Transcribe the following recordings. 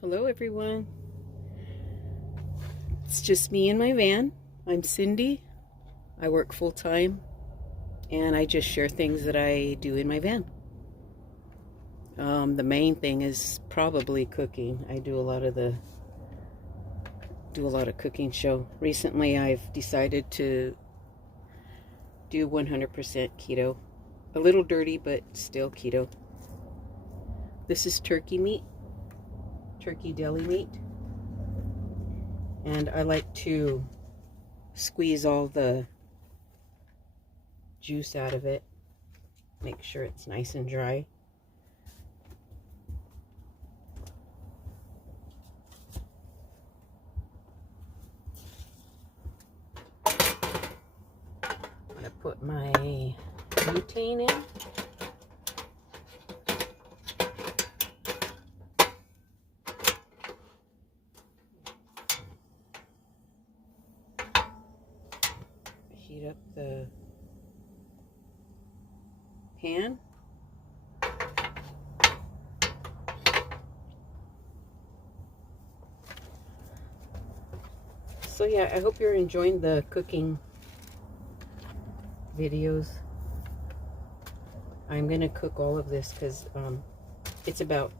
Hello everyone. It's just me in my van. I'm Cindy. I work full-time and I just share things that I do in my van. The main thing is probably cooking. I do a lot of cooking show. Recently I've decided to do 100% keto. A little dirty, but still keto. This is turkey meat. Turkey deli meat, and I like to squeeze all the juice out of it, make sure it's nice and dry. I'm gonna put my butane in. Heat up the pan. So yeah, I hope you're enjoying the cooking videos. I'm gonna cook all of this because it's about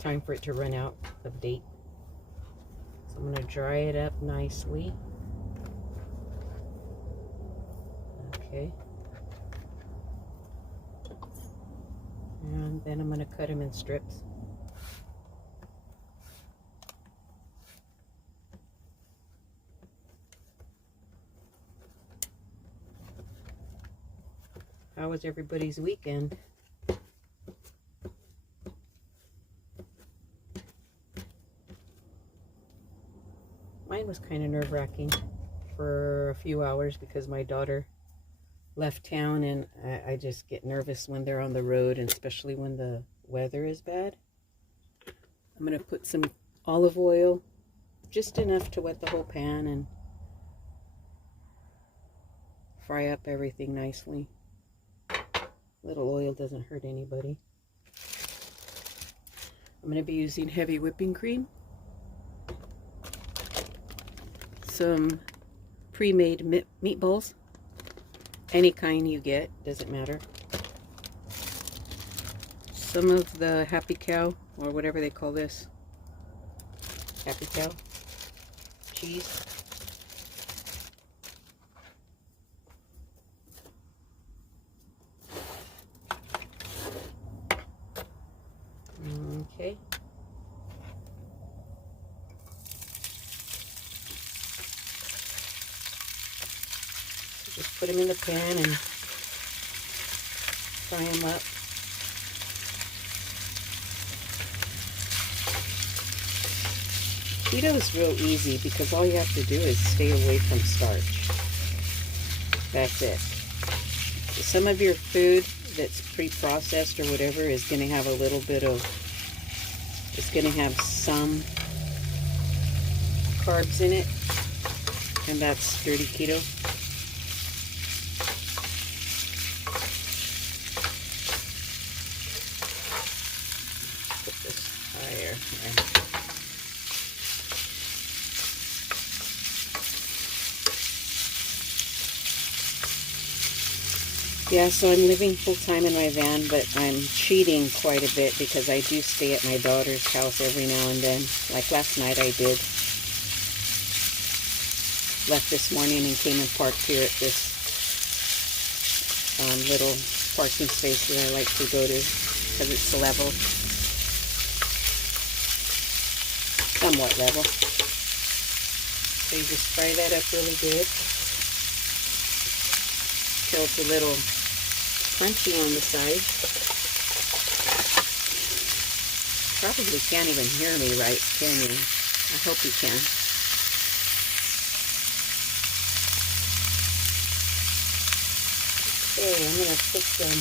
time for it to run out of date. So I'm gonna dry it up nicely. Okay. And then I'm going to cut them in strips. How was everybody's weekend? Mine was kind of nerve-wracking for a few hours because my daughter left town, and I just get nervous when they're on the road, and especially when the weather is bad. I'm going to put some olive oil, just enough to wet the whole pan, and fry up everything nicely. Little oil doesn't hurt anybody. I'm going to be using heavy whipping cream, some pre-made meatballs. Any kind you get, doesn't matter. Some of the Happy Cow, or whatever they call this. Happy Cow cheese. Okay. Just put them in the pan and fry them up. Keto is real easy because all you have to do is stay away from starch. That's it. Some of your food that's pre-processed or whatever is going to have a little bit of, it's going to have some carbs in it, and that's dirty keto. Yeah, so I'm living full-time in my van, but I'm cheating quite a bit because I do stay at my daughter's house every now and then. Like last night I did. Left this morning and came and parked here at this little parking space that I like to go to because it's level. Somewhat level. So you just fry that up really good till it's a little crunchy on the side. Probably can't even hear me right, can you? I hope you can. Okay, I'm going to put some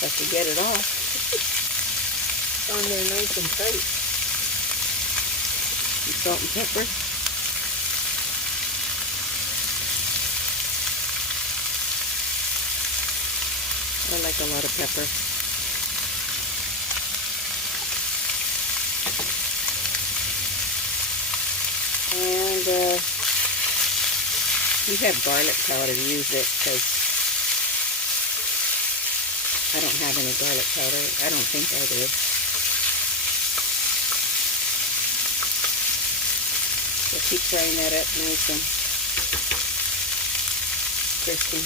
have to get it off. It's on there nice and tight. Some salt and pepper. I like a lot of pepper. And you have garlic powder, use it, because I don't have any garlic powder. I don't think I do. So keep frying that up nice and crispy.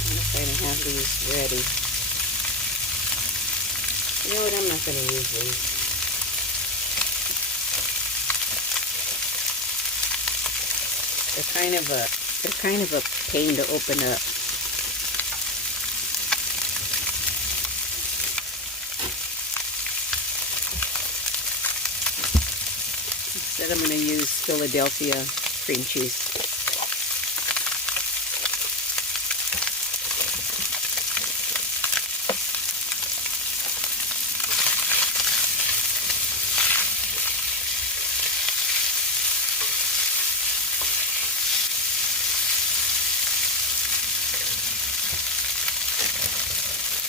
I'm going to try to have these ready. You know what? I'm not going to use these. They're kind of a pain to open up. Instead, I'm going to use Philadelphia cream cheese.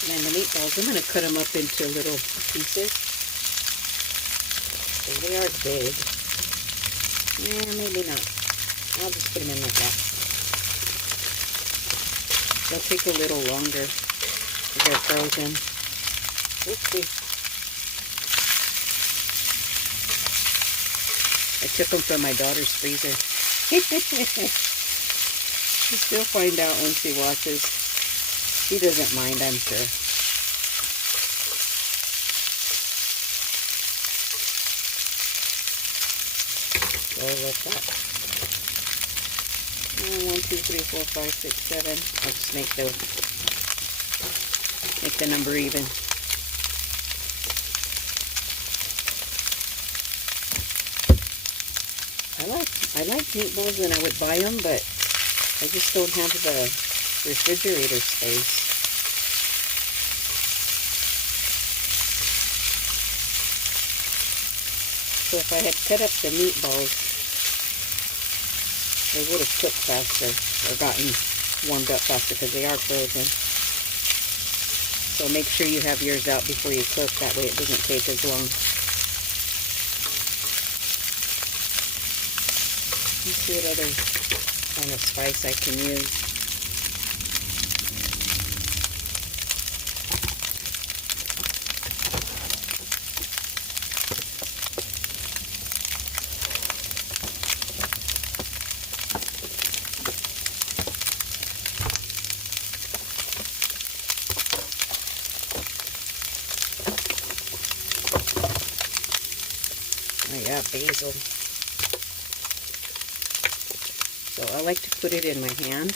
And the meatballs, I'm going to cut them up into little pieces. So they are big. Yeah, maybe not. I'll just put them in like that. They'll take a little longer if they're frozen. Oopsie. I took them from my daughter's freezer. She'll still find out when she watches. She doesn't mind, I'm sure. So like that. 1, 2, 3, 4, 5, 6, 7. I'll just make the number even. I like meatballs and I would buy them, but I just don't have the refrigerator space. So if I had cut up the meatballs, they would have cooked faster or gotten warmed up faster because they are frozen. So make sure you have yours out before you cook, that way it doesn't take as long. Let's see what other kind of spice I can use. I got basil. So I like to put it in my hand.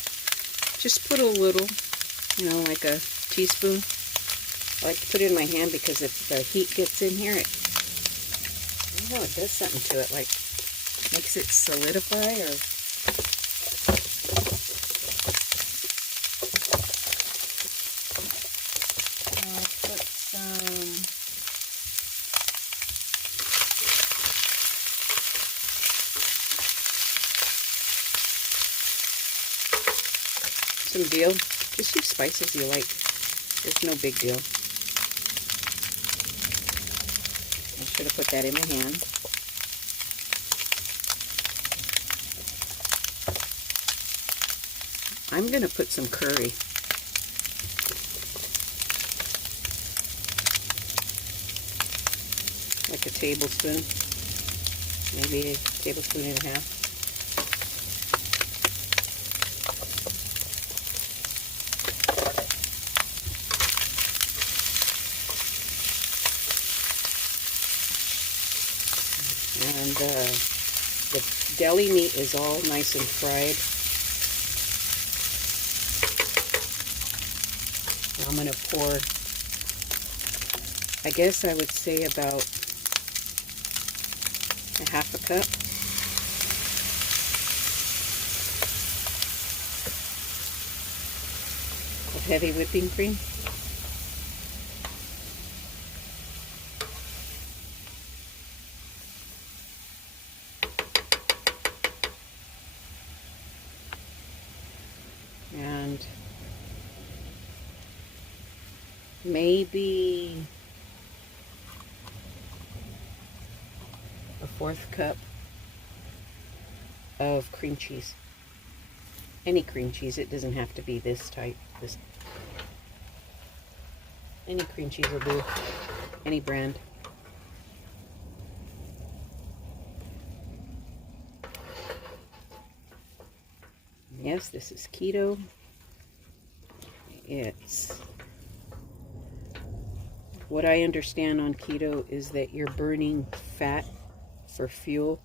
Just put a little, you know, like a teaspoon. I like to put it in my hand because if the heat gets in here, I don't know, it does something to it, like makes it solidify or... I'll put some dill. Just use spices you like. There's no big deal. I should have put that in my hand. I'm going to put some curry. Like a tablespoon. Maybe a tablespoon and a half. And the deli meat is all nice and fried. I'm going to pour, I guess I would say about a half a cup. Of heavy whipping cream. maybe a 1/4 cup of cream cheese. Any cream cheese, it doesn't have to be this type. Any cream cheese will do, any brand. Yes, this is keto. It's, what I understand on keto is that you're burning fat for fuel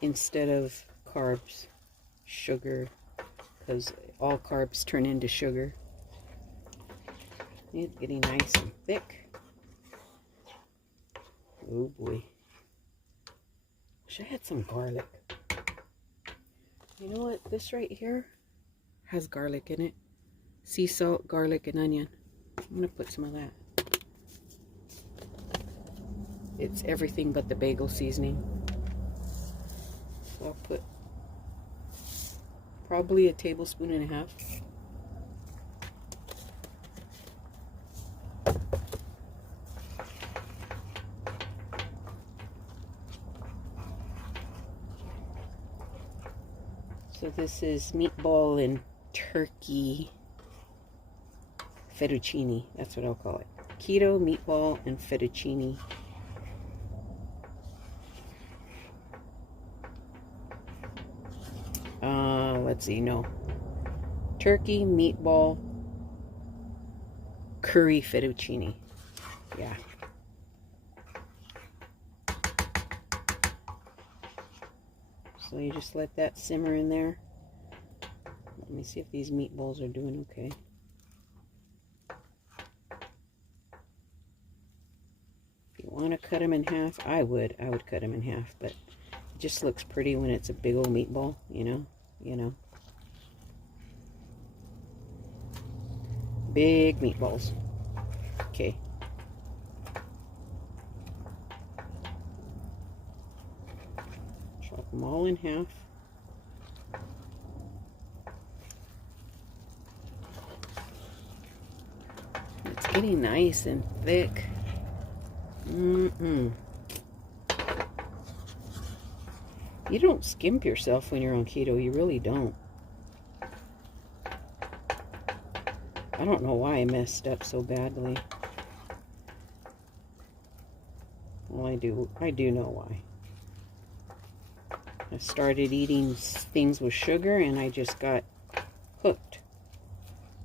instead of carbs, sugar, because all carbs turn into sugar. It's getting nice and thick. Oh boy. Wish I had some garlic. You know what? This right here has garlic in it. Sea salt, garlic, and onion. I'm going to put some of that. It's everything but the bagel seasoning. So I'll put probably a 1.5 tablespoons. So this is meatball and turkey fettuccine. That's what I'll call it. Keto, meatball, and fettuccine. Let's see, no. Turkey, meatball, curry fettuccine. Yeah. So you just let that simmer in there. Let me see if these meatballs are doing okay. If you want to cut them in half, I would cut them in half, but it just looks pretty when it's a big old meatball, you know. Big meatballs. Okay. Chop them all in half. It's getting nice and thick. You don't skimp yourself when you're on keto. You really don't. I don't know why I messed up so badly. Well, I do know why. I started eating things with sugar and I just got hooked.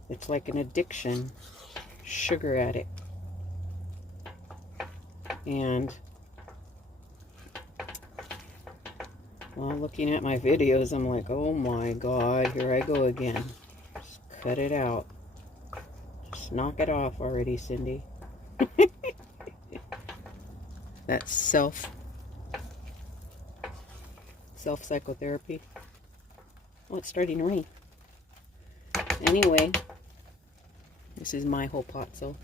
It's like an addiction. Sugar addict. And well, looking at my videos, I'm like, oh my God, here I go again. Just cut it out. Just knock it off already, Cindy. That's self-psychotherapy. Oh, it's starting to rain. Anyway, this is my whole pot, so.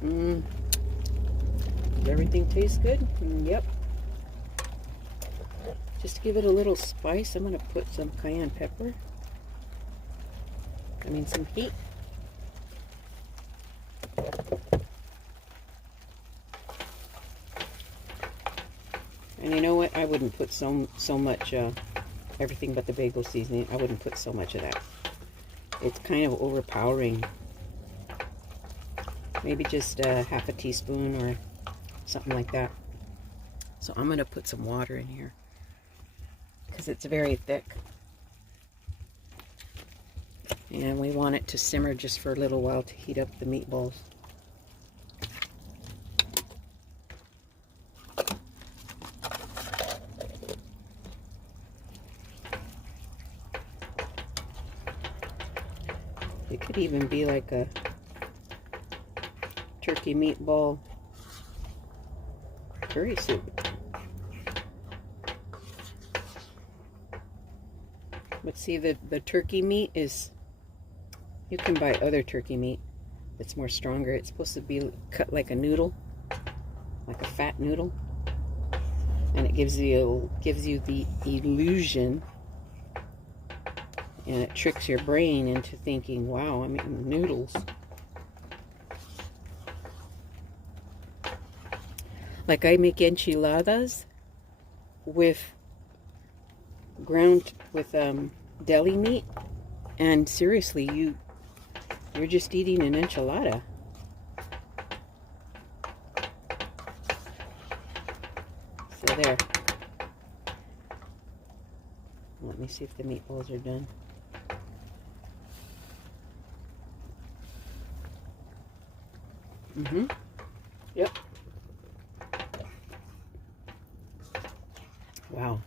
Does everything taste good? Yep. Just to give it a little spice, I'm going to put some cayenne pepper. Some heat. And you know what? I wouldn't put so much everything but the bagel seasoning. I wouldn't put so much of that. It's kind of overpowering. Maybe just 1/2 teaspoon or something like that. So I'm going to put some water in here because it's very thick. And we want it to simmer just for a little while to heat up the meatballs. It could even be like a turkey meatball curry soup. But see, the turkey meat is, you can buy other turkey meat that's more stronger. It's supposed to be cut like a noodle, like a fat noodle, and it gives you the illusion And it tricks your brain into thinking, wow, I'm eating noodles. Like I make enchiladas with deli meat, and seriously, you're just eating an enchilada. So there. Let me see if the meatballs are done. Yep. Wow.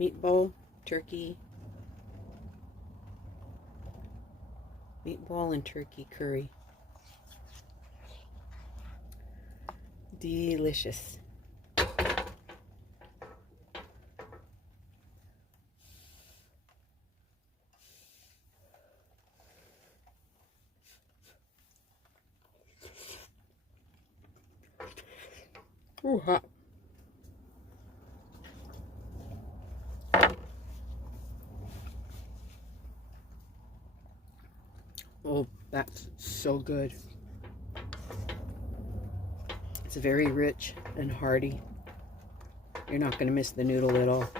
Meatball, turkey, meatball and turkey curry. Delicious. Ooh, hot. Oh, that's so good. It's very rich and hearty. You're not going to miss the noodle at all.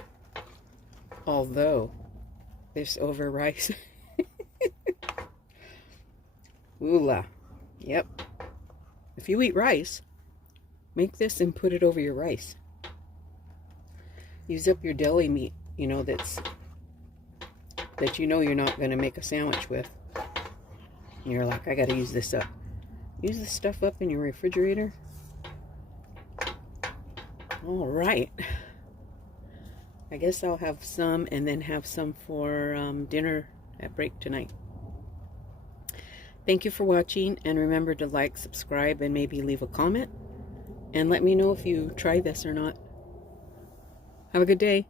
Although, this over rice. Ooh la. Yep. If you eat rice, make this and put it over your rice. Use up your deli meat, you know, that you know you're not going to make a sandwich with. And you're like, I got to use this up. Use this stuff up in your refrigerator. All right. I guess I'll have some and then have some for dinner at break tonight. Thank you for watching, and remember to like, subscribe, and maybe leave a comment. And let me know if you try this or not. Have a good day.